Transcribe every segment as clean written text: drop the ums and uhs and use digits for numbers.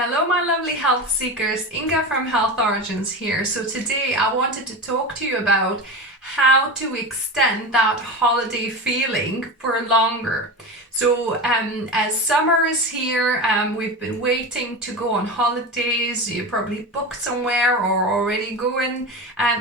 Hello, my lovely health seekers. Inga from Health Origins here. So today I wanted to talk to you about how to extend that holiday feeling for longer. So as summer is here, we've been waiting to go on holidays. You probably booked somewhere or already going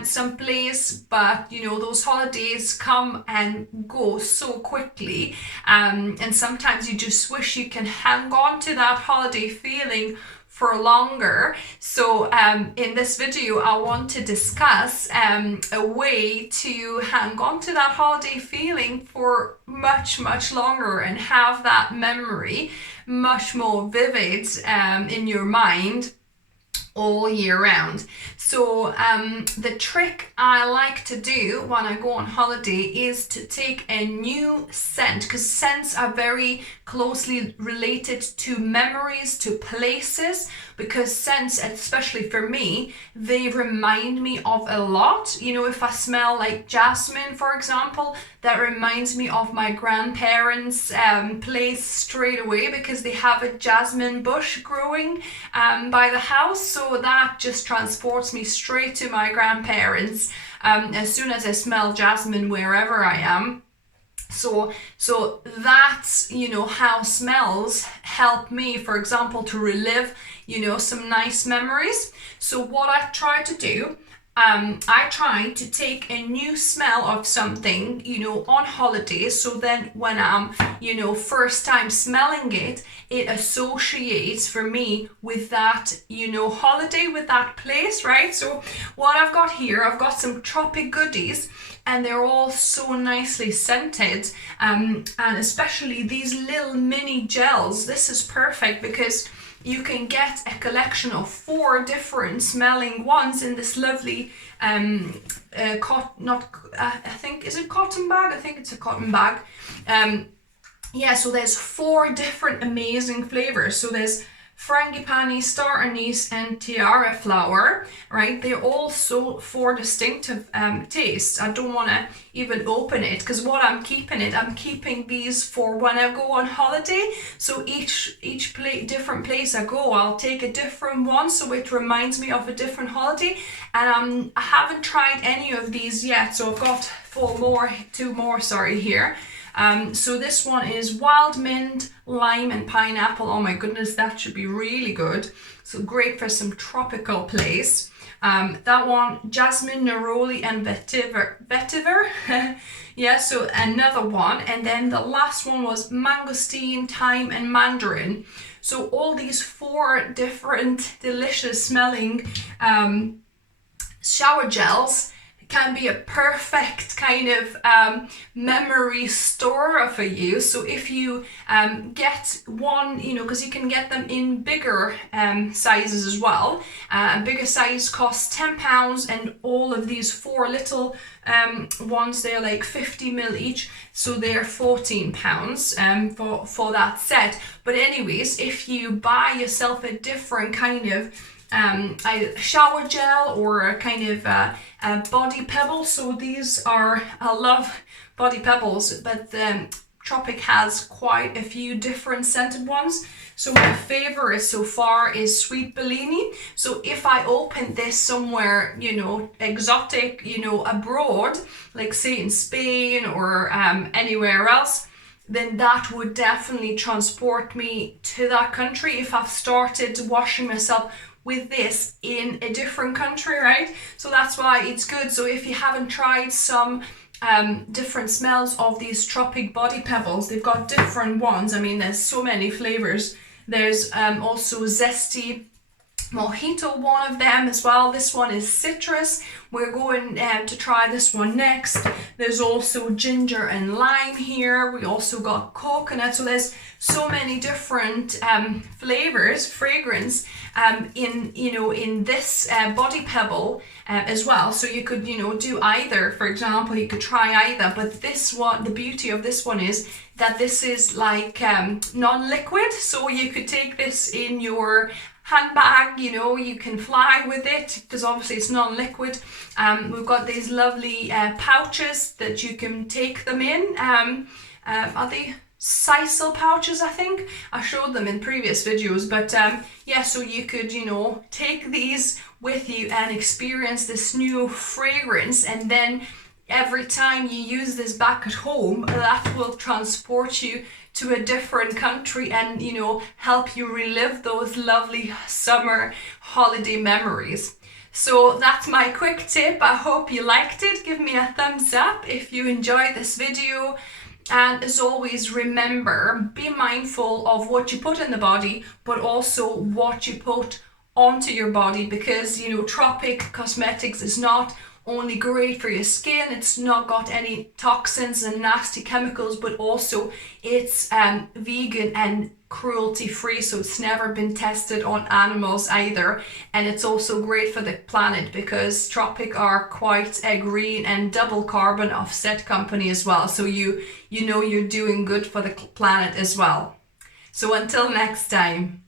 someplace, but you know those holidays come and go so quickly, and sometimes you just wish you can hang on to that holiday feeling for longer. So in this video I want to discuss a way to hang on to that holiday feeling for much longer and have that memory much more vivid in your mind all year round. So the trick I like to do when I go on holiday is to take a new scent, because scents are very closely related to memories, to places, because scents, especially for me, they remind me of a lot. You know, if I smell like jasmine, for example, that reminds me of my grandparents' place straight away, because they have a jasmine bush growing by the house. So that just transports me straight to my grandparents as soon as I smell jasmine wherever I am. So that's, you know, how smells help me, for example, to relive, you know, some nice memories. So what I try to do, I try to take a new smell of something, you know, on holiday. So then when I'm, you know, first time smelling it, it associates for me with that, you know, holiday, with that place, right? So what I've got here, I've got some Tropic goodies, and they're all so nicely scented, and especially these little mini gels. This is perfect because you can get a collection of 4 different smelling ones in this lovely I think, is it cotton bag? I think it's a cotton bag. Yeah, so there's 4 different amazing flavors. So there's frangipani, star anise, and tiara flower, right? They're all so 4 distinctive tastes. I don't want to even open it, because what I'm keeping these for when I go on holiday. So each different place I go, I'll take a different one, so it reminds me of a different holiday. And I haven't tried any of these yet, so I've got 2 more, sorry, here. So this one is wild mint, lime, and pineapple. Oh my goodness, that should be really good. So great for some tropical place. That one, jasmine, neroli, and vetiver. Yeah, so another one. And then the last one was mangosteen, thyme, and mandarin. So all these 4 different delicious smelling shower gels can be a perfect kind of memory store for you. So if you get one, you know, because you can get them in bigger sizes as well. A bigger size costs £10, and all of these 4 little ones, they're like 50 ml each, so they're £14 for that set. But anyways, if you buy yourself a different kind of a shower gel or a kind of a body pebble. So these are, I love body pebbles, but Tropic has quite a few different scented ones. So my favorite so far is Sweet Bellini. So if I open this somewhere, you know, exotic, you know, abroad, like say in Spain or anywhere else, then that would definitely transport me to that country if I've started washing myself with this in a different country, right? So that's why it's good. So if you haven't tried some different smells of these Tropic body pebbles, they've got different ones. I mean, there's so many flavors. There's also zesty mojito, one of them as well. This one is citrus. We're going to try this one next. There's also ginger and lime here. We also got coconut. So there's so many different flavors, fragrance in this body pebble as well. So you could, you know, do either. For example, you could try either. But this one, the beauty of this one is that this is like non-liquid. So you could take this in your handbag, you know, you can fly with it because obviously it's non-liquid. We've got these lovely pouches that you can take them in. Are they sisal pouches, I think. I showed them in previous videos, but yeah, so you could, you know, take these with you and experience this new fragrance, and then every time you use this back at home, that will transport you to a different country and, you know, help you relive those lovely summer holiday memories. So that's my quick tip. I hope you liked it. Give me a thumbs up if you enjoyed this video. And as always, remember, be mindful of what you put in the body, but also what you put onto your body, because, you know, Tropic cosmetics is not only great for your skin, it's not got any toxins and nasty chemicals, but also it's vegan and cruelty free, so it's never been tested on animals either. And it's also great for the planet because Tropic are quite a green and double carbon offset company as well, so you know you're doing good for the planet as well. So until next time.